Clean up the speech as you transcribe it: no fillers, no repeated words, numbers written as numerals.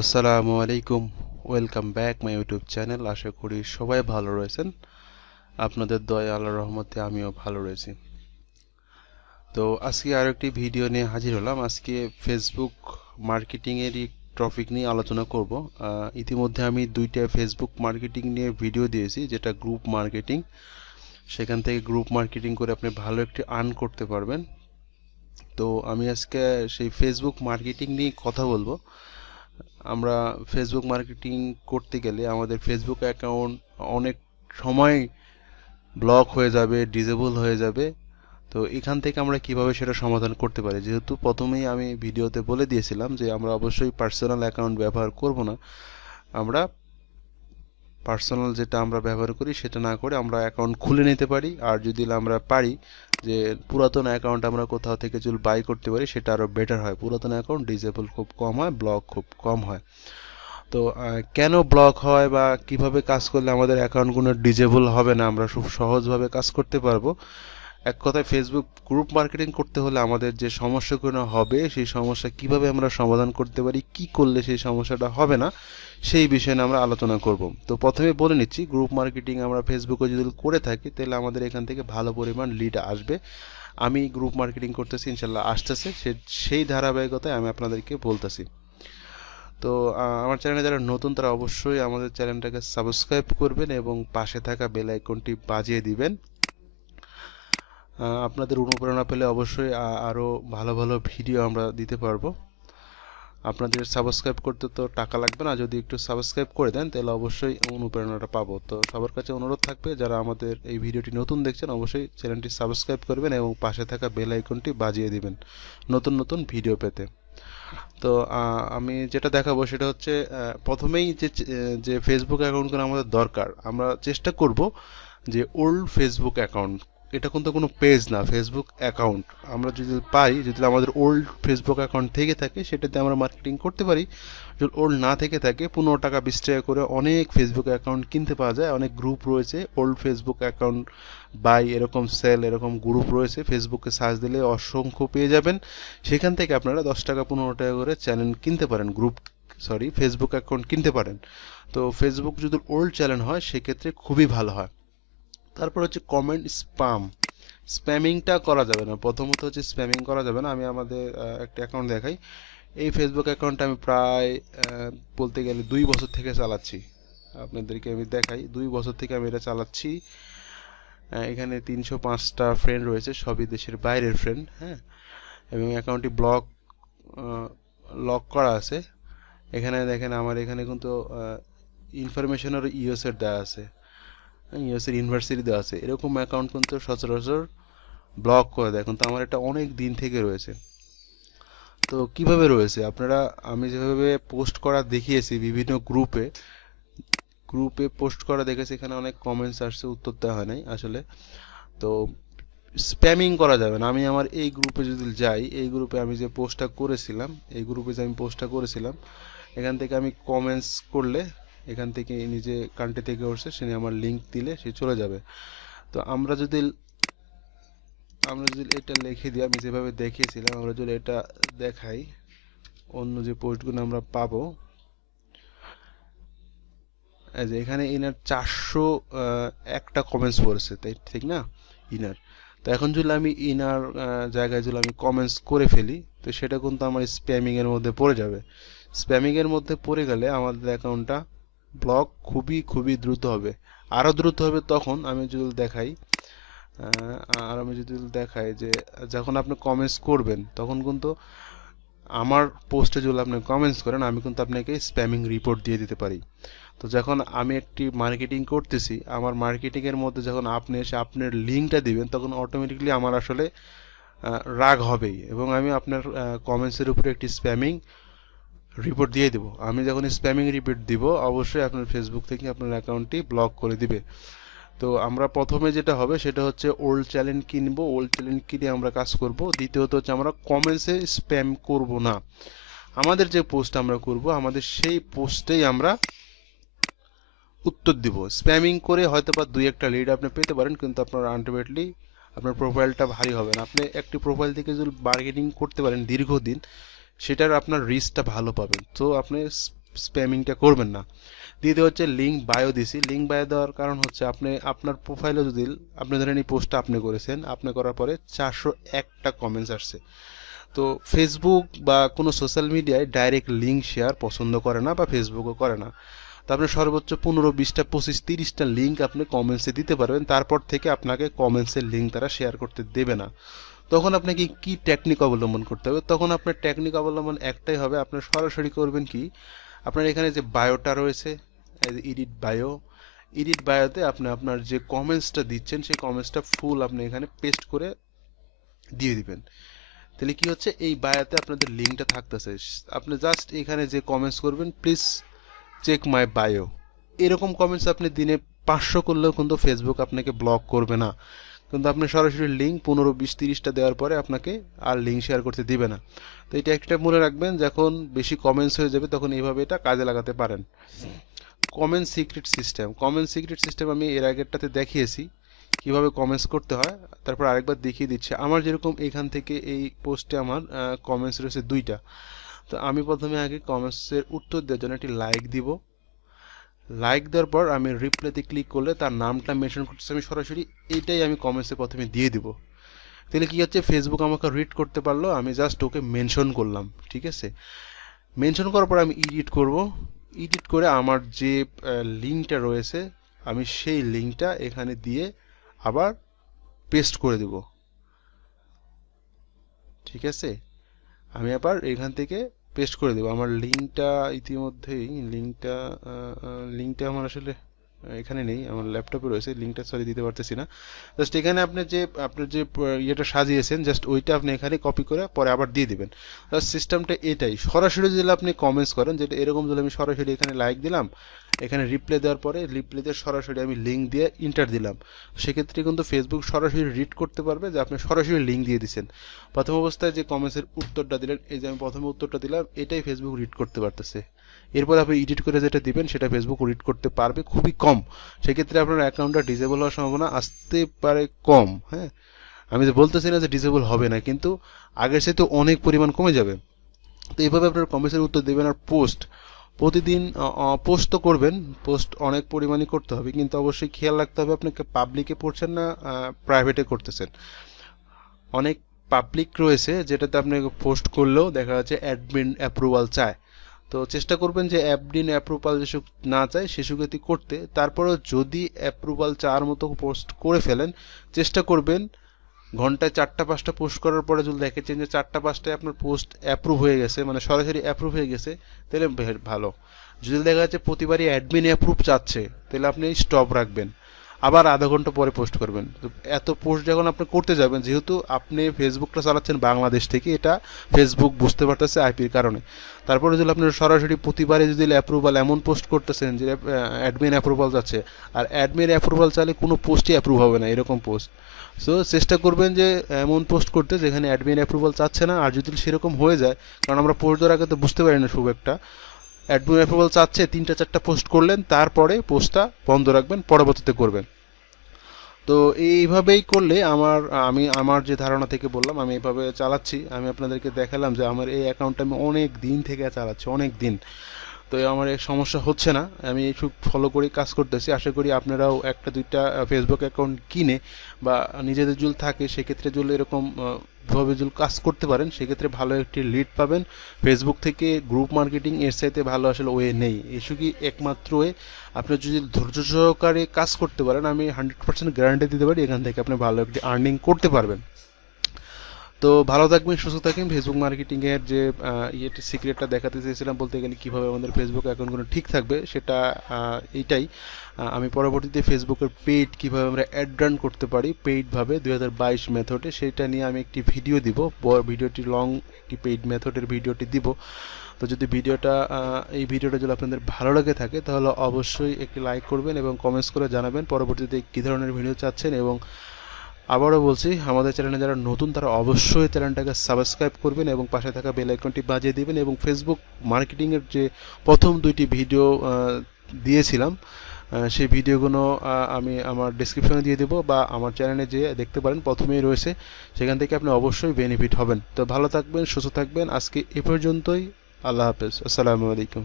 আসসালামু আলাইকুম, welcome back my YouTube channel. আশা করি সবাই ভালো রয়েছেন। আপনাদের দয়া আল্লাহর রহমতে আমিও ভালো রয়েছি। তো আজকে আরো একটি ভিডিও নিয়ে হাজির হলাম। আজকে ফেসবুক মার্কেটিং এরই টপিক নিয়ে আলোচনা করব। ইতিমধ্যে আমি দুইটা ফেসবুক মার্কেটিং নিয়ে ভিডিও দিয়েছি, যেটা গ্রুপ মার্কেটিং। সেখান থেকে গ্রুপ মার্কেটিং করে আপনি ভালো একটি আর্ন করতে পারবেন। তো আমি আজকে সেই ফেসবুক মার্কেটিং নিয়ে কথা বলবো। আমরা ফেসবুক মার্কেটিং করতে গেলে আমাদের ফেসবুক অ্যাকাউন্ট অনেক সময় ব্লক হয়ে যাবে, ডিসেবল হয়ে যাবে। তো এখান থেকে আমরা কিভাবে সেটা সমাধান করতে পারি, যেহেতু প্রথমেই আমি ভিডিওতে বলে দিয়েছিলাম যে আমরা অবশ্যই পার্সোনাল অ্যাকাউন্ট ব্যবহার করব না। আমরা পার্সোনাল যেটা আমরা ব্যবহার করি সেটা না করে আমরা অ্যাকাউন্ট খুলে নিতে পারি। আর যদি আমরা পারি যে পুরাতন অ্যাকাউন্ট আমরা কোথাও থেকে যদি বাই করতে পারি, সেটা আরও বেটার হয়। পুরাতন অ্যাকাউন্ট ডিসেবল খুব কম হয়, ব্লক খুব কম হয়। তো কেন ব্লক হয় বা কিভাবে কাজ করলে আমাদের অ্যাকাউন্টগুলো ডিজেবল হবে না, আমরা খুব সহজভাবে কাজ করতে পারবো। এক কথায় ফেসবুক গ্রুপ মার্কেটিং করতে হলে আমাদের যে সমস্যাগুলো হবে সেই সমস্যা কিভাবে আমরা সমাধান করতে পারি, কি করলে সেই সমস্যাটা হবে না, সেই বিষয়ে আমরা আলোচনা করব। তো প্রথমে বলে নিচ্ছি, গ্রুপ মার্কেটিং আমরা ফেসবুকে যদি করে থাকি তাহলে আমাদের এখান থেকে ভালো পরিমাণ লিড আসবে। আমি গ্রুপ মার্কেটিং করতেছি, ইনশাল্লাহ আসতেছে, সেই ধারাবাহিকতায় আমি আপনাদেরকে বলতেছি। তো আমার চ্যানেলে যারা নতুন তারা অবশ্যই আমাদের চ্যানেলটাকে সাবস্ক্রাইব করবেন এবং পাশে থাকা বেল আইকনটি বাজিয়ে দিবেন। আপনাদের অনুপ্রেরণা পেলে অবশ্যই আরও ভালো ভালো ভিডিও আমরা দিতে পারবো। আপনাদের সাবস্ক্রাইব করতে তো টাকা লাগবে না, যদি একটু সাবস্ক্রাইব করে দেন তাহলে অবশ্যই অনুপ্রেরণাটা পাবো। তো সবার কাছে অনুরোধ থাকবে, যারা আমাদের এই ভিডিওটি নতুন দেখছেন অবশ্যই চ্যানেলটি সাবস্ক্রাইব করবেন এবং পাশে থাকা বেল আইকনটি বাজিয়ে দিবেন নতুন নতুন ভিডিও পেতে। তো আমি যেটা দেখাবো সেটা হচ্ছে প্রথমেই যে ফেসবুক অ্যাকাউন্টগুলো আমাদের দরকার, আমরা চেষ্টা করব যে ওল্ড ফেসবুক অ্যাকাউন্ট, এটা কিন্তু কোনো পেজ না, ফেসবুক অ্যাকাউন্ট আমরা যদি পারি, যদি আমাদের ওল্ড ফেসবুক অ্যাকাউন্ট থেকে থাকে সেটাতে আমরা মার্কেটিং করতে পারি। যদি ওল্ড না থেকে থাকে 15 টাকা 20 টাকা করে অনেক ফেসবুক অ্যাকাউন্ট কিনতে পাওয়া যায়। অনেক গ্রুপ রয়েছে ওল্ড ফেসবুক অ্যাকাউন্ট বাই, এরকম সেল, এরকম গ্রুপ রয়েছে। ফেসবুকে সার্চ দিলে অসংখ্য পেয়ে যাবেন। সেখান থেকে আপনারা 10 টাকা 15 টাকা করে চ্যানেল কিনতে পারেন, ফেসবুক অ্যাকাউন্ট কিনতে পারেন। তো ফেসবুক যদি ওল্ড চ্যানেল হয় সেক্ষেত্রে খুবই ভালো হয়। তারপর হচ্ছে কমেন্ট স্প্যামিংটা করা যাবে না। প্রথমত হচ্ছে স্প্যামিং করা যাবে না। আমি আমাদের একটা অ্যাকাউন্ট দেখাই। এই ফেসবুক অ্যাকাউন্টটা আমি প্রায় বলতে গেলে 2 বছর থেকে চালাচ্ছি। আপনাদেরকে আমি দেখাই, 2 বছর থেকে আমি এটা চালাচ্ছি। এখানে 305টা ফ্রেন্ড রয়েছে, সবই দেশের বাইরের ফ্রেন্ড। হ্যাঁ, এবং অ্যাকাউন্টটি লক করা আছে। এখানে দেখেন আমার এখানে কিন্তু ইনফরমেশনের ইউএসএর দেওয়া আছে, ইউএসএর ইউনিভার্সিটি দেওয়া আছে। এরকম অ্যাকাউন্ট কিন্তু সচরাচর ব্লক করে দেয়, কিন্তু আমার এটা অনেক দিন থেকে রয়েছে। তো কিভাবে রয়েছে আপনারা, আমি যেভাবে পোস্ট করা দেখিয়েছি বিভিন্ন গ্রুপে পোস্ট করা দেখেছি, এখানে অনেক কমেন্টস আসছে, উত্তর দেওয়া হয় নাই আসলে। তো স্প্যামিং করা যাবে না। আমি আমার এই গ্রুপে যদি যাই, এই গ্রুপে আমি যে পোস্টটা করেছিলাম, এখান থেকে আমি কমেন্টস করলে, এখান থেকে নিজে কান্ট্রি থেকে উঠছে, সে আমার লিঙ্ক দিলে সে চলে যাবে। তো আমরা যদি এটা লিখে দিই, আমি যেভাবে দেখিয়েছিলাম, আমরা যদি এটা দেখাই, অন্য যে পোস্টগুলো আমরা পাবো, এই যে এখানে ইনার 401টা কমেন্টস পড়েছে, তাই ঠিক না? ইনার, তো এখন যদি আমি ইনার জায়গায় যদি আমি কমেন্টস করে ফেলি, তো সেটা কিন্তু আমার স্প্যামিং এর মধ্যে পড়ে যাবে। স্প্যামিং এর মধ্যে পড়ে গেলে আমাদের অ্যাকাউন্টটা ব্লক খুবই খুবই দ্রুত হবে। আরো দ্রুত হবে তখন আমি যদি দেখাই, যে যখন আপনি কমেন্টস করবেন তখন কিন্তু আমার পোস্টে যদি আপনি কমেন্টস করেন, আমি কিন্তু আপনাকে স্প্যামিং রিপোর্ট দিয়ে দিতে পারি। তো যখন আমি একটি মার্কেটিং করতেছি, আমার মার্কেটিং এর মধ্যে যখন আপনি এসে আপনার লিঙ্কটা দিবেন, তখন অটোমেটিকলি আমার আসলে রাগ হবেই, এবং আমি আপনার কমেন্টসের উপরে একটি স্প্যামিং রিপোর্ট দিয়ে দেবো। আমি যখন স্প্যামিং রিপোর্ট দিব, অবশ্যই আপনার ফেসবুক থেকে আপনার অ্যাকাউন্টটি ব্লক করে দিবে। তো আমরা প্রথমে যেটা হবে সেটা হচ্ছে ওল্ড চ্যানেল কিনবো, ওল্ড চ্যানেল কিনে আমরা কাজ করব। দ্বিতীয়ত হচ্ছে আমরা কমেন্টসে স্প্যাম করব না। আমাদের যে পোস্ট আমরা করব, আমাদের সেই পোস্টেই আমরা উত্তর দিব। স্প্যামিং করে হয়তো বা 2-1টা লিড আপনি পেতে পারেন, কিন্তু আপনার আলটিমেটলি আপনার প্রোফাইলটা ভারী হবে না। আপনি একটি প্রোফাইল থেকে যদি মার্কেটিং করতে পারেন দীর্ঘদিন, সেটার আপনার রিচটা ভালো পাবেন। তো আপনি স্প্যামিংটা করবেন না। দ্বিতীয় হচ্ছে লিঙ্ক বায়ো দিছি। লিঙ্ক বায়ো দেওয়ার কারণ হচ্ছে আপনি আপনার প্রোফাইলে যদি আপনি ধরেন এই পোস্টটা আপনি করেছেন, আপনি করার পরে 401টা কমেন্টস আসছে। তো ফেসবুক বা কোনো সোশ্যাল মিডিয়ায় ডাইরেক্ট লিঙ্ক শেয়ার পছন্দ করে না, বা ফেসবুকও করে না। তো আপনি সর্বোচ্চ 15, 20টা, 25, 30টা লিঙ্ক আপনি কমেন্টসে দিতে পারবেন, তারপর থেকে আপনাকে কমেন্টসের লিঙ্ক তারা শেয়ার করতে দেবে না। তখন আপনাকে কি টেকনিক অবলম্বন করতে হবে? তখন আপনার টেকনিক অবলম্বন একটাই হবে, আপনার সরাসরি করবেন কি, আপনার এখানে যে বায়োটা রয়েছে, এডিট বায়ো, এডিট বায়োতে আপনি আপনার যে কমেন্টসটা দিচ্ছেন সেই কমেন্টসটা ফুল আপনি এখানে পেস্ট করে দিয়ে দিবেন। তাহলে কি হচ্ছে, এই বায়োতে আপনাদের লিঙ্কটা থাকতেছে। আপনি জাস্ট এখানে যে কমেন্টস করবেন, প্লিজ চেক মাই বায়ো, এরকম কমেন্টস আপনি দিনে 500 করলেও কিন্তু ফেসবুক আপনাকে ব্লক করবে না। কিন্তু আপনি সরাসরি লিঙ্ক 15, 20, 30টা দেওয়ার পরে আপনাকে আর লিঙ্ক শেয়ার করতে দিবে না। তো এটা একটা মনে রাখবেন, যখন বেশি কমেন্টস হয়ে যাবে তখন এইভাবে এটা কাজে লাগাতে পারেন। Comment secret system, comment secret system আমি এর আগেরটাতে দেখিয়েছি কিভাবে কমেন্টস করতে হয়, তারপর আরেকবার দেখিয়ে দিচ্ছি। আমার যেরকম এখান থেকে এই পোস্টে আমার কমেন্টস রয়েছে 2টা। তো আমি প্রথমে আগে কমেন্টসের উত্তর দেওয়ার জন্য একটি লাইক দিব। লাইক দেওয়ার পর আমি রিপ্লাইতে ক্লিক করলে তার নামটা মেনশন করতেছে, আমি সরাসরি এইটাই আমি কমেন্টসে প্রথমে দিয়ে দিব। তাহলে কি হচ্ছে, ফেসবুক আমাকে রিড করতে পারলো, আমি জাস্ট ওকে মেনশন করলাম। ঠিক আছে, মেনশন করার পর আমি এডিট করব। এডিট করে আমার যে লিঙ্কটা রয়েছে আমি সেই লিঙ্কটা এখানে দিয়ে আবার পেস্ট করে দেব। ঠিক আছে, আমি আবার এখান থেকে পেস্ট করে দেবো আমার লিঙ্কটা। ইতিমধ্যেই লিঙ্কটা আমার আসলে এখানে নেই, আমার ল্যাপটপে রয়েছে লিঙ্কটা, সরি দিতে পারতেছি না। জাস্ট এখানে আপনার যে ইয়েটা সাজিয়েছেন, জাস্ট ওইটা আপনি এখানে কপি করে পরে আবার দিয়ে দিবেন। জাস্ট সিস্টেমটা এটাই। সরাসরি যদি আপনি কমেন্টস করেন, যেটা এরকম, যদি আমি সরাসরি এখানে লাইক দিলাম, এখানে রিপ্লাই দেওয়ার পরে রিপ্লাইতে সরাসরি আমি লিঙ্ক দিয়ে ইন্টার দিলাম, সেক্ষেত্রে কিন্তু ফেসবুক সরাসরি রিড করতে পারবে যে আপনি সরাসরি লিঙ্ক দিয়ে দিচ্ছেন। প্রথম অবস্থায় যে কমেন্টসের উত্তরটা দিলেন, এই যে আমি প্রথমে উত্তরটা দিলাম, এটাই ফেসবুক রিড করতে পারতেছে। এরপর আপনি এডিট করে যেটা দিবেন সেটা ফেসবুক রিড করতে পারবে খুবই কম। সেক্ষেত্রে আপনার অ্যাকাউন্টটা ডিসেবল হওয়ার সম্ভাবনা আসতে পারে কম। হ্যাঁ, আমি তো বলতেছি না যে ডিসেবল হবে না, কিন্তু আগের সাথে অনেক পরিমাণ কমে যাবে। তো এইভাবে আপনার কমেন্টসের উত্তর দেবেন। আর পোস্ট প্রতিদিন পোস্ট তো করবেন, পোস্ট অনেক পরিমাণই করতে হবে, কিন্তু অবশ্যই খেয়াল রাখতে হবে আপনাকে পাবলিকে পড়ছেন না প্রাইভেটে করতেছেন। অনেক পাবলিক রয়েছে যেটাতে আপনি পোস্ট করলেও দেখা যাচ্ছে অ্যাডমিন অ্যাপ্রুভাল চায়। তো চেষ্টা করবেন যে অ্যাডমিন অ্যাপ্রুভাল যেসব না চায় সেসবগুলি করতে। তারপরেও যদি অ্যাপ্রুভাল চাওয়ার মতো পোস্ট করে ফেলেন, চেষ্টা করবেন ঘন্টায় 4টা 5টা পোস্ট করার পরে যদি দেখেছেন যে 4টা 5টায় আপনার পোস্ট অ্যাপ্রুভ হয়ে গেছে, মানে সরাসরি অ্যাপ্রুভ হয়ে গেছে, তাহলে ভালো। যদি দেখা যাচ্ছে প্রতিবারই অ্যাডমিন অ্যাপ্রুভ চাচ্ছে, তাহলে আপনি স্টপ রাখবেন, আবার আধা ঘন্টা পরে পোস্ট করবেন। তো এত পোস্ট যখন আপনি করতে যাবেন, যেহেতু আপনি ফেসবুকটা চালাচ্ছেন বাংলাদেশ থেকে, এটা ফেসবুক বুঝতে পারতেছে আইপির কারণে। তারপরে যদি আপনি সরাসরি প্রতিবারে যদি অ্যাপ্রুভাল এমন পোস্ট করতেছেন যে অ্যাডমিন অ্যাপ্রুভাল যাচ্ছে, আর অ্যাডমিন অ্যাপ্রুভাল চাইলে কোনো পোস্টই অ্যাপ্রুভ হবে না, এরকম পোস্ট। সো চেষ্টা করবেন যে এমন পোস্ট করতে যেখানে অ্যাডমিন অ্যাপ্রুভাল চাচ্ছে না। আর যদি সেরকম হয়ে যায়, কারণ আমরা পোস্ট দেওয়ার আগে তো বুঝতে পারি না খুব একটা, অ্যাডমিন অ্যাপ্রুভাল চাচ্ছে 3টা 4টা পোস্ট করলেন, তারপরে পোস্টটা বন্ধ রাখবেন, পরবর্তীতে করবেন। তো এইভাবেই করলে আমি আমার যে ধারণা থেকে বললাম, আমি এইভাবে চালাচ্ছি। আমি আপনাদেরকে দেখালাম যে আমার এই অ্যাকাউন্টটা আমি অনেক দিন থেকে চালাচ্ছি, অনেক দিন। তো আমার এই সমস্যা হচ্ছে না, আমি একটু ফলো করে কাজ করতেছি। আশা করি আপনারাও 1টা 2টা ফেসবুক অ্যাকাউন্ট কিনে বা নিজেদের যদি থাকে, সেক্ষেত্রে যদি এরকম ভাবে যদি কাজ করতে পারেন, সেক্ষেত্রে ভালো একটি লিড পাবেন ফেসবুক থেকে। গ্রুপ মার্কেটিং এর চাইতে ভালো আসলে ওয়ে নেই, এসবই একমাত্র ওয়ে। আপনি যদি ধৈর্য সহকারে কাজ করতে পারেন, আমি 100% গ্যারান্টি দিতে পারি এখান থেকে আপনি ভালো একটি আর্নিং করতে পারবেন। তো ভালো থাকবেন, সুস্থ থাকবেন। ফেসবুক মার্কেটিং এর যে সিক্রেটটা দেখাতে চেয়েছিলাম, বলতে গেলে কিভাবে আমাদের ফেসবুক অ্যাকাউন্টগুলো ঠিক থাকবে, সেটা এইটাই। আমি পরবর্তীতে ফেসবুকের পেইড কিভাবে আমরা অ্যাড রান করতে পারি পেইডভাবে 2022 মেথডে, সেটা নিয়ে আমি একটি ভিডিও দিব। ভিডিওটি লং, একটি পেইড মেথডের ভিডিওটি দিব। তো যদি এই ভিডিওটা যদি আপনাদের ভালো লাগে থাকে, তাহলে অবশ্যই একটি লাইক করবেন এবং কমেন্টস করে জানাবেন পরবর্তীতে কী ধরনের ভিডিও চাচ্ছেন। এবং আবারও বলছি, আমাদের চ্যানেলে যারা নতুন তারা অবশ্যই চ্যানেলটাকে সাবস্ক্রাইব করবেন এবং পাশে থাকা বেল আইকনটি বাজিয়ে দিবেন। এবং ফেসবুক মার্কেটিংয়ের যে প্রথম 2টি ভিডিও দিয়েছিলাম, সেই ভিডিওগুলো আমি আমার ডেসক্রিপশনে দিয়ে দেবো, বা আমার চ্যানেলে যেয়ে দেখতে পারেন, প্রথমেই রয়েছে, সেখান থেকে আপনি অবশ্যই বেনিফিট হবেন। তো ভালো থাকবেন, সুস্থ থাকবেন। আজকে এ পর্যন্তই। আল্লাহ হাফেজ, আসসালামু আলাইকুম।